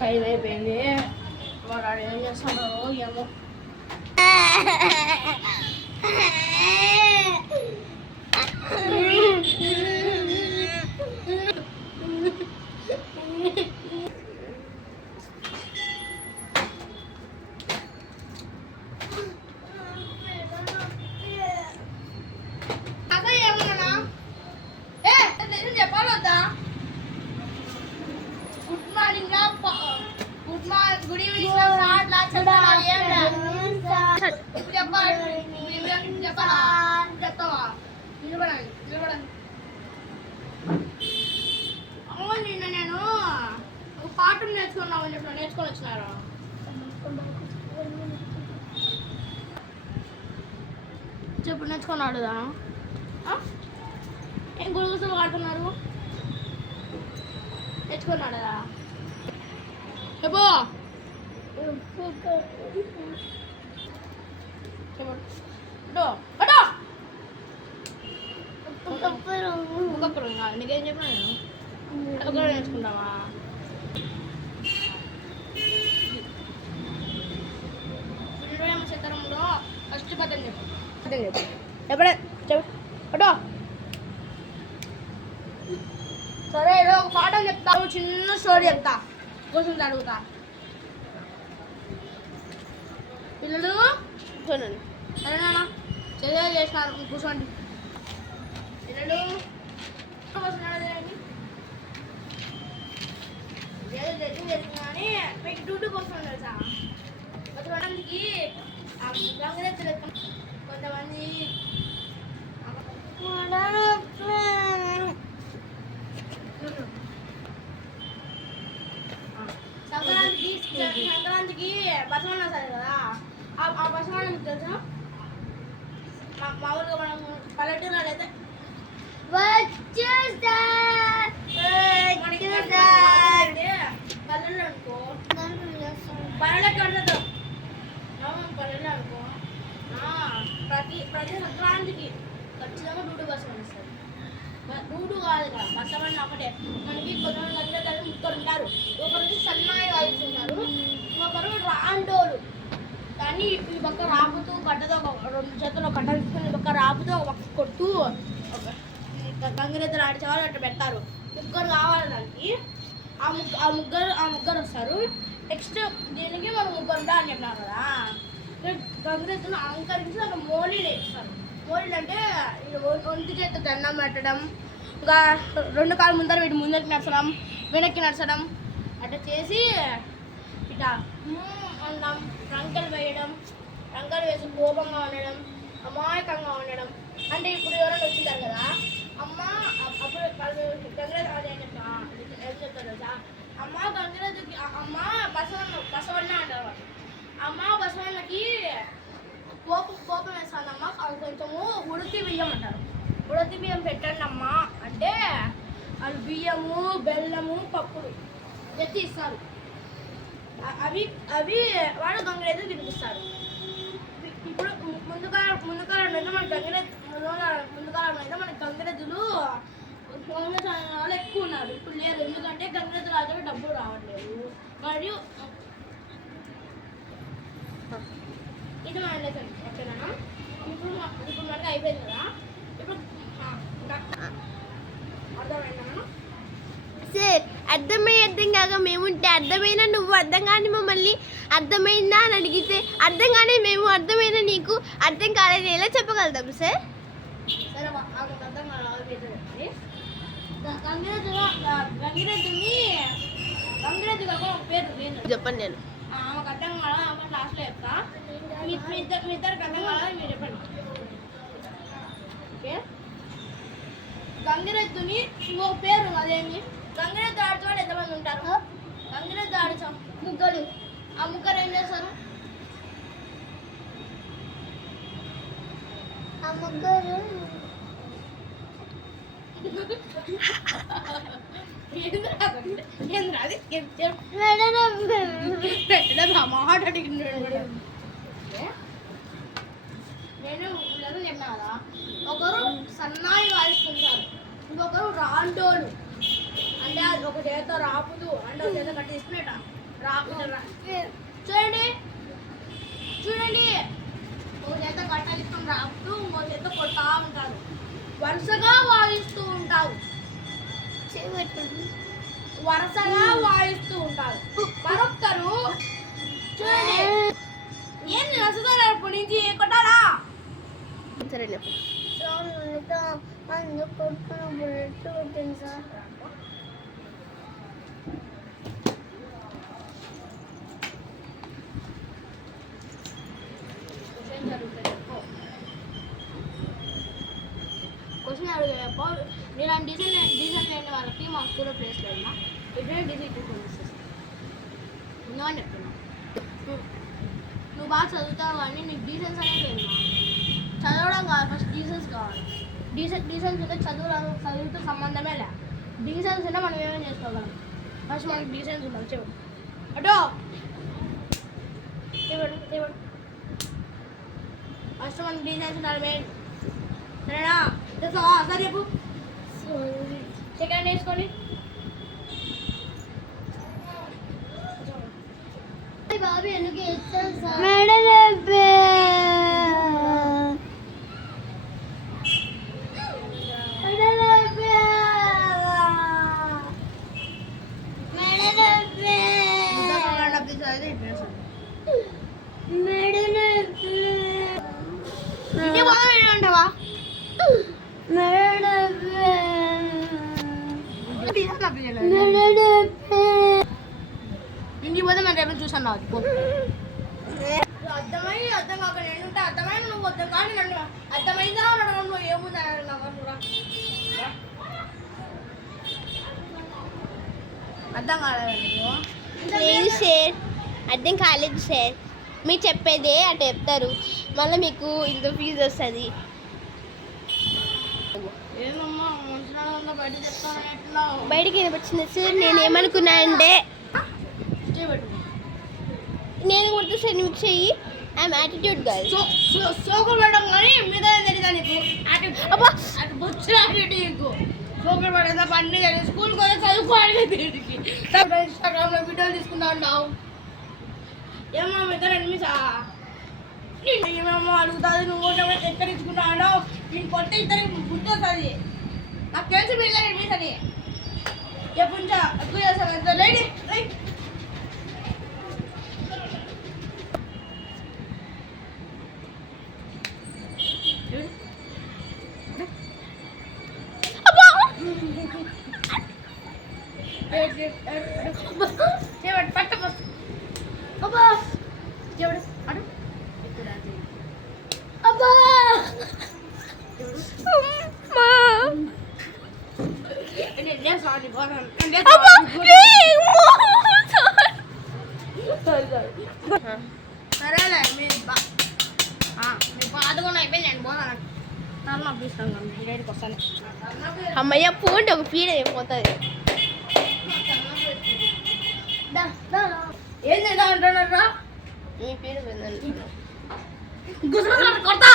Time అయిపోయింది. వాడు ఏం చేస్తాడో ఏమో. నిన్న నేను పాఠం నేర్చుకున్నామని చెప్పి నేర్చుకొని వచ్చినారా? చెప్పు నేర్చుకున్నాడుదా? ఏం గురుగుసులు వాడుతున్నారు? నేర్చుకున్నాడుదా? చెప్పు. నీకేం చెప్పినా నేను ఒకరు నేర్చుకుంటావా? చిత్రంలో ఫస్ట్ పదం చెప్పు. ఎప్పుడే చెప్పు. సరే ఏదో ఒక పాఠం చెప్తావు, చిన్న స్టోరీ చెప్తా, కూర్చుంటే అడుగుతా. పిల్లలు కూర్చోండి. సరేనా? చదివే చేసినారు, కూర్చోండి. పిల్లలు ఏదో జరిగింది కానీ మీకు డ్యూటీకి వస్తుంది తెలుసా? కొంతమందికి కొంతమంది సంక్రాంతికి బసవన్న వస్తుంది కదా, ఆ బసవన్న మీకు తెలుసా? మామూలుగా మనం పల్లెటూరులో అయితే పల్లెల్లో అనుకో పల్లెలో కడతాడు. పల్లెలో అనుకో ప్రతి సంక్రాంతికి ఖచ్చితంగా డూడు బసవన్న వస్తుంది. డూడు కాదు కదా, బసవన్న ఒకటే. మనకి కొంతమంది దగ్గర దగ్గర ముక్కలు ఉంటారు. ఒకరికి సన్నాయి వాయిస్తున్నారు, ఒకరు రాండోలు. కానీ ఈ పక్క రాపుతూ కట్టతో రెండు చేతులు కట్ట తీసుకుని ఈ పక్క రాపుతూ ఒక పక్క కొడుతూ గంగిరెద్దులు ఆడిచేవాళ్ళు అట్లా పెడతారు. ముగ్గురు కావాలి దానికి. ఆ ముగ్గురు వస్తారు. నెక్స్ట్ దీనికి మనం ముగ్గురు ఉంటా అని చెప్పినాం కదా, గంగిరెద్దును అలంకరించి ఒక మోలీలు వేస్తారు. మోలీలు అంటే ఒంటి చేత దండం పెట్టడం, ఇంకా రెండు కాళ్ళు ముందర వీటి ముందరికి నడచడం, వెనక్కి నడచడం అట్లా చేసి ఇట్లా అనడం, రంకెలు వేయడం, రంకెలు వేసి కోపంగా ఉండడం, అమాయకంగా ఉండడం. అంటే ఇప్పుడు ఎవరైనా వచ్చింటారు కదా, అమ్మ అప్పుడు గంగిరెద్దు అది ఏం చెప్తారు కదా, అమ్మ గంగిరెద్దుకి అమ్మ బసవన్న అంటారు. అమ్మ బసవన్నకి కోపం వేస్తానమ్మ, కొంచెము ఉడికి బియ్యం అంటారు. ఉడికి బియ్యం పెట్టండి అమ్మ అంటే అది బియ్యము, బెల్లము, పప్పులు ఎత్తి ఇస్తారు. అవి వాడు గంగిరెద్దు తినిపిస్తారు. ఇప్పుడు ముందుకాలంలో అయితే మన ముందుకాలంలో అయితే మన గంగిరెద్దులు వాళ్ళు ఎక్కువ ఉన్నారు. ఇప్పుడు లేరు, ఎందుకంటే గంగిరెద్దు రాజులకు డబ్బులు రావట్లేదు. మరియు ఇది మన లెసన్ ఓకేనా? ఇప్పుడు మనకి అయిపోయింది కదా. ఇప్పుడు అర్థమైందా? సార్ అర్థం కాక మేముంటే అర్థమైనా నువ్వు అర్థం కానీ మమ్మల్ని అర్థమైందా అని అడిగితే అర్థం కానీ మేము అర్థమైనా నీకు అర్థం కాలేదని ఎలా చెప్పగలుగుతాం సార్? సరే అర్థం కావాలి. గంగిరెద్దు కాక ఒక పేరు చెప్పండి. నేను ఆమెకు అర్థం కావాలి, ఆమె క్లాస్లో చెప్తా. మీ ఇద్దరికి అర్థం కావాలి, మీరు చెప్పండి. ఓకే, గంగిరెద్దుని ఇంకొక పేరు అదేంటి? గంగిరెద్దు ఆడుతాడు ఎంతమంది ఉంటారు? గంగిరెద్దు ఆడుతాం ముగ్గురు. ఆ ముగ్గురు ఏం చేస్తారు? ఆ ముగ్గురు మాట అడిగినాడు. నేను చెప్పినా కదా, ఒకరు సన్నాయి వాయిస్తుంటారు, ఇంకొకరు రాండోలు అంటే అది ఒక చేత రాపుతూ అంటే ఒక చేత కట్టి తీసుకునేట చూడండి చూడండి, ఒక చేత కట్టాలిస్తాం రాపుతూ ఇంకో చేత కొట్టా ఉంటారు, వరుసగా వాయిస్తూ ఉంటారు, వరుసగా వాయిస్తూ ఉంటారు. మరొక్కరు చూడండి, ఏంది నచ్చుతారు అప్పటి నుంచి కొట్టాలా? సరే క్వశ్చన్ అడిగేపో నేను డీజిల్ లేని వాళ్ళకి మా స్కూల్లో ప్లేస్ లేదు, ఇప్పుడే డీజిల్ తీసుకొనిస్తాను. నువ్వు అని చెప్తున్నా, నువ్వు బాగా చదువుతావు కానీ నీకు డీసెన్స్ అనేది లేదు. చదవడం కాదు, ఫస్ట్ డీసెన్స్ కావాలి. డీసెన్స్ ఉంటే చదువుతో సంబంధమే లే. డీసెన్స్ ఉంటే మనం ఏమేమి చేసుకోగలం. ఫస్ట్ మనకి డీసెన్స్ ఉండాలి. చెవు అటో ఫస్ట్ మనకి డీసెన్స్ ఉండాలి మెయిన్. సరేనా? తెలుసావా? సరే చెప్పు. సెకండ్ వేసుకొని బాబు ఎందుకు మేడం అంటావా? ఇంటికి పోతే మనం రేపు చూసాను రావచ్చు. అర్థమై అర్థం కాక నేనుంటే అర్థమైన నువ్వు వద్దాం కానీ నన్ను అర్థమైందా అడగడం నువ్వు ఏముంది అర్థం కాలేదు. లేదు సార్, అర్థం కాలేదు సార్. మీరు చెప్పేదే అటు చెప్తారు, మళ్ళీ మీకు ఇంత ఫీజు వస్తుంది. ఏమమ్మా మంచిగా బయట చెప్తాను. బయటికి వినిపించింది సార్. నేను ఏమనుకున్నా అంటే నేను కొడుతూ సార్ మీకు చెయ్యి. I'm attitude girl. సోకులు పడడం కానీ మీద తెలియదా నీకు? అబ్బా అటు బొచ్చు యాటిట్యూడ్ నీకు. సోకులు పడేదా పని స్కూల్కి పోతే చదువుకోవాలి. దీనికి ఇన్స్టాగ్రామ్లో వీడియోలు తీసుకుంటా ఉంటావు. ఏమో మీద ఎనిమిసా ఏమేమో అడుగుతుంది. నువ్వు ఎక్కడ ఇచ్చుకుంటా ఉన్నావు? నేను కొట్టే ఇద్దరు బుద్ధి వస్తుంది. నాకు తెలిసి వీళ్ళ ఎనిమిసని ఎప్పుడు ఎక్కువ చేస్తాను. లేడీ రైట్ పట్ట అబ్బా ఎవడు అడు అబ్బా సరేలే మీ బాధగా అయిపోయింది. నేను పోతాను, తలనొప్పి అప్పిస్తాను. లేడికి వస్తాను. అమ్మయ్య పోండి, ఒక పీడ అయిపోతుంది. ఏం చేద్దాం అంటున్నారా? మీ పీడ కొడతా